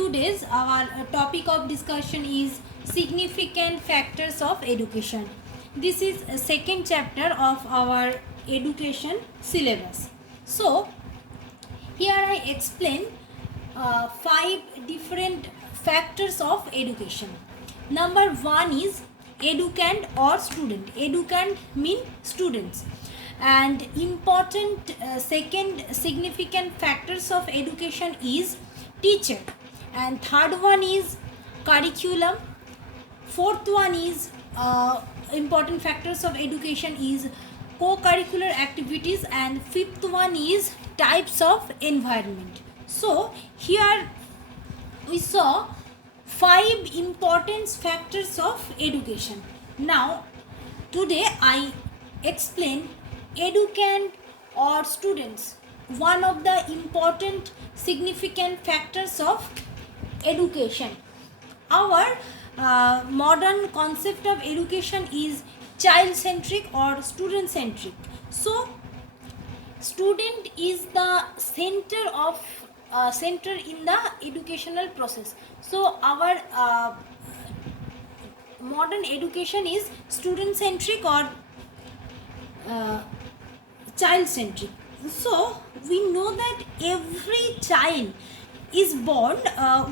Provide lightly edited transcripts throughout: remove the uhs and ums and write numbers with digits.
Today's our topic of discussion is significant factors of education. This is a second chapter of our education syllabus. So here I explain five different factors of education. Number one is educand or student. Educand mean students, and important second significant factors of education is teacher, and third one is curriculum, fourth one is important factors of education is co-curricular activities, and fifth one is types of environment. So here we saw five important factors of education. Now today I explain educand or students, one of the important significant factors of education. Our modern concept of education is child centric or student centric. So student is the center in the educational process. So our modern education is student centric or child centric. So we know that every child is born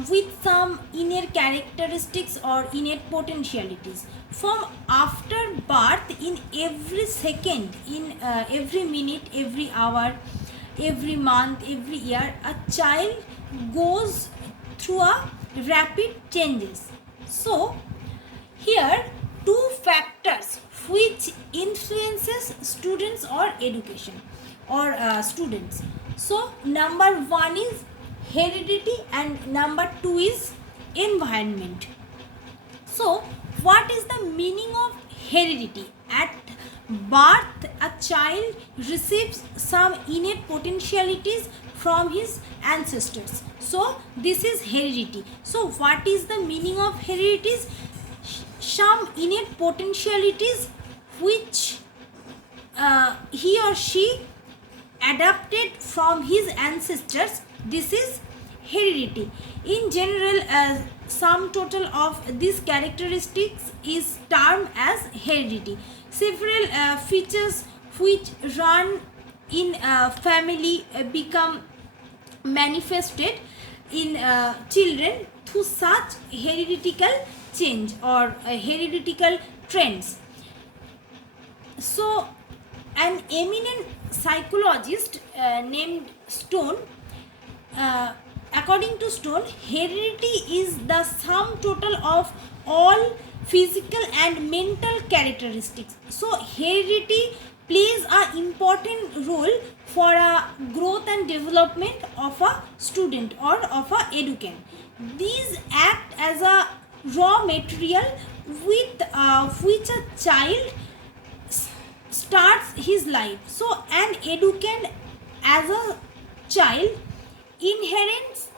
with some innate characteristics or innate potentialities. From after birth, in every second, in every minute, every hour, every month, every year, a child goes through a rapid changes. So here two factors which influences students or education or students. So number one is heredity and number two is environment. So what is the meaning of heredity? At birth a child receives some innate potentialities from his ancestors. So this is heredity. So what is the meaning of heredity? Some innate potentialities which he or she adapted from his ancestors. This is heredity. In general, sum total of these characteristics is termed as heredity. Several features which run in a family become manifested in children through such hereditary change or hereditary trends. So an eminent psychologist named Stone, according to Stone, heredity is the sum total of all physical and mental characteristics. So heredity plays an important role for a growth and development of a student or of a educand. These act as a raw material with which a child starts his life. So an educand as a child inherits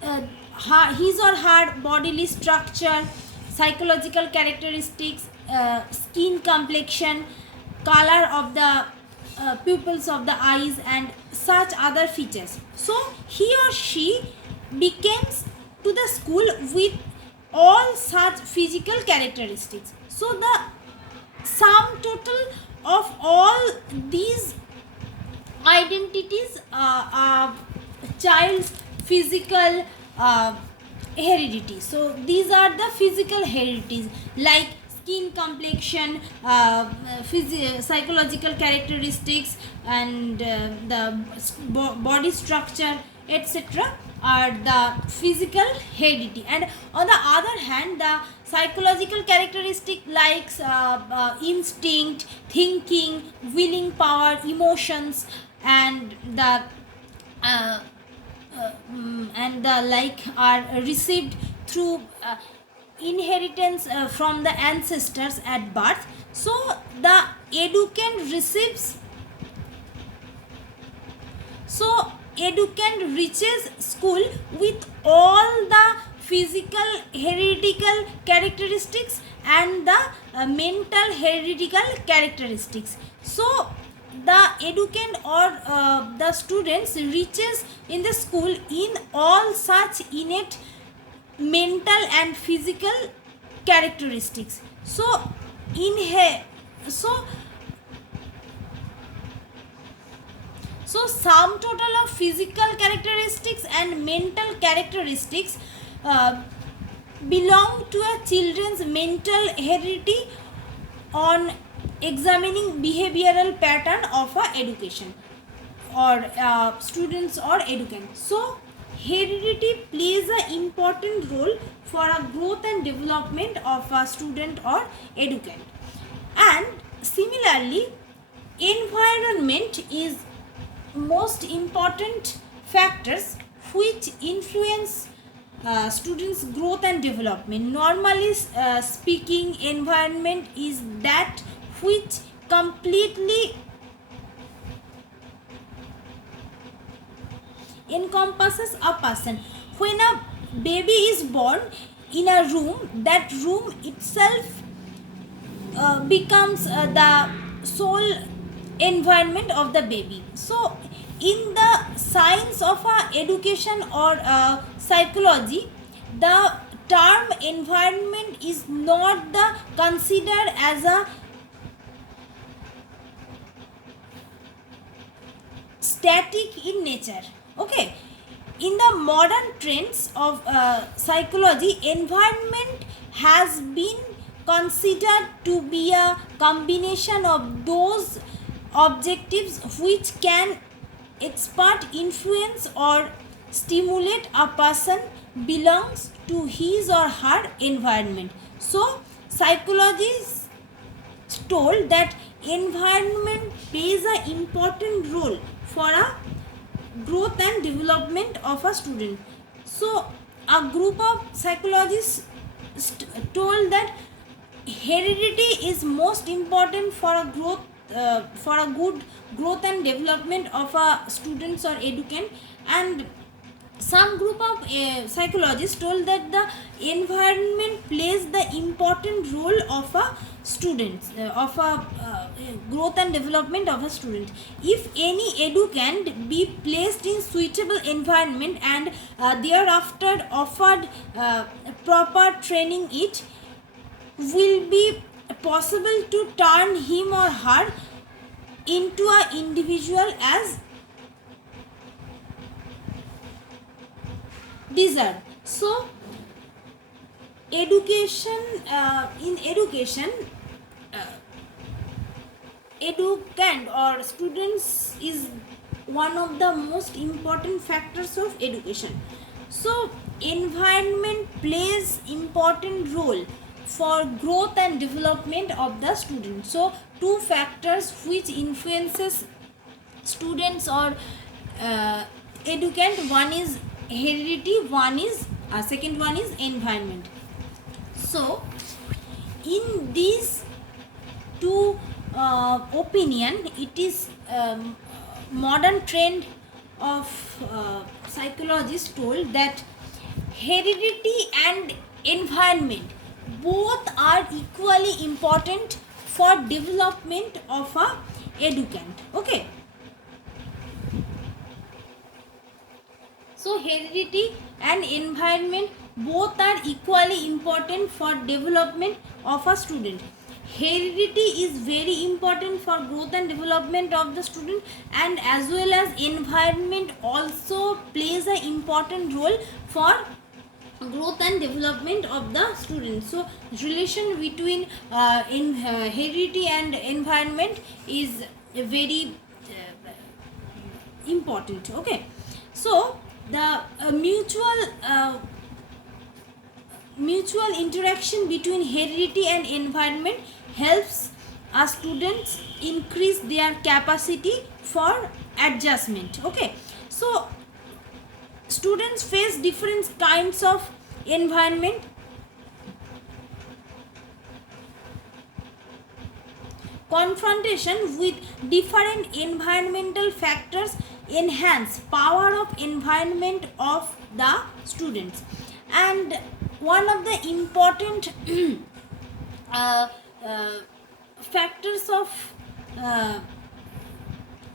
his or her bodily structure, psychological characteristics, skin complexion, color of the pupils of the eyes, and such other features. So he or she becomes to the school with all such physical characteristics. So the sum total of all these identities child's physical heredity. So these are the physical heredities like skin complexion, psychological characteristics, and the body structure, etc. are the physical heredity. And on the other hand, the psychological characteristic like instinct, thinking, willing power, emotions, and the like are received through inheritance from the ancestors at birth. So the educand receives, so educand reaches school with all the physical hereditary characteristics and the mental hereditary characteristics. So the educand or the students reaches in the school in all such innate mental and physical characteristics. So in here, so sum total of physical characteristics and mental characteristics belong to a children's mental heredity on examining behavioral pattern of a education or students or educand. So heredity plays an important role for a growth and development of a student or educand. And similarly, environment is most important factors which influence students growth and development. Normally speaking, environment is that which completely encompasses a person. When a baby is born in a room, that room itself becomes the sole environment of the baby. So in the science of education or psychology, the term environment is not the considered as a static in nature. Okay, in the modern trends of psychology, environment has been considered to be a combination of those objectives which can expert influence or stimulate a person belongs to his or her environment. So psychology is told that environment plays an important role for a growth and development of a student. So a group of psychologists told that heredity is most important for a growth for a good growth and development of a students or educand. And some group of psychologists told that the environment plays the important role of a student of a growth and development of a student. If any educand be placed in suitable environment and thereafter offered proper training, it will be possible to turn him or her into an individual as desired. So education in education, educand or students is one of the most important factors of education. So environment plays important role for growth and development of the student. So two factors which influences students or educand, one is heredity, one is second one is environment. So in these two opinion, it is modern trend of psychologists told that heredity and environment both are equally important for development of a educand. Okay, so heredity and environment both are equally important for development of a student. Heredity is very important for growth and development of the student, and as well as environment also plays an important role for growth and development of the student. So relation between heredity and environment is very important. Okay, so the mutual interaction between heredity and environment helps our students increase their capacity for adjustment. Okay, so students face different kinds of environment. Confrontation with different environmental factors enhance power of environment of the students. And one of the important factors of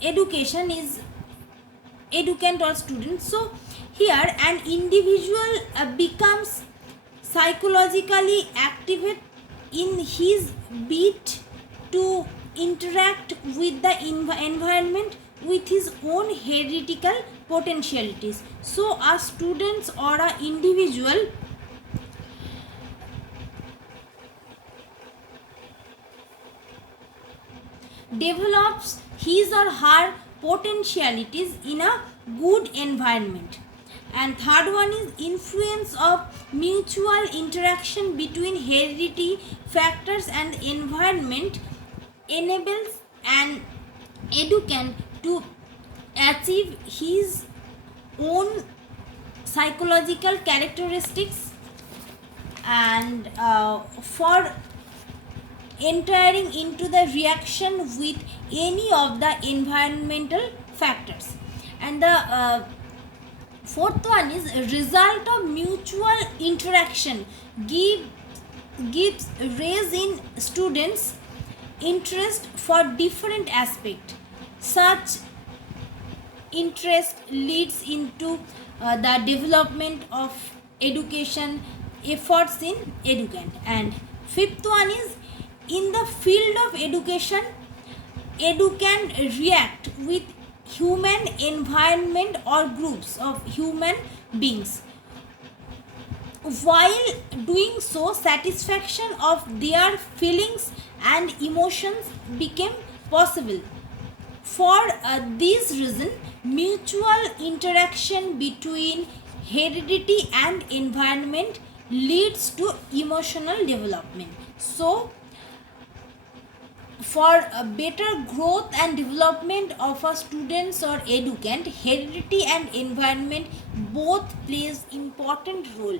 education is educand or student. So here an individual becomes psychologically activate in his bid to interact with the environment with his own heretical potentialities. So a student or a individual develops his or her potentialities in a good environment. And third one is influence of mutual interaction between heredity factors and environment enables an educand to achieve his own psychological characteristics and for entering into the reaction with any of the environmental factors. And the fourth one is a result of mutual interaction gives raise in students interest for different aspect. Such interest leads into the development of education efforts in educand. And fifth one is in the field of education, educand react with human environment or groups of human beings. While doing so, satisfaction of their feelings and emotions became possible. For this reason, mutual interaction between heredity and environment leads to emotional development. So for a better growth and development of a students or educand, heredity and environment both plays important role.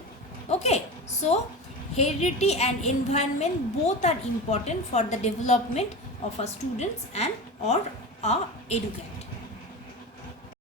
Okay, so heredity and environment both are important for the development of a students and or a educand.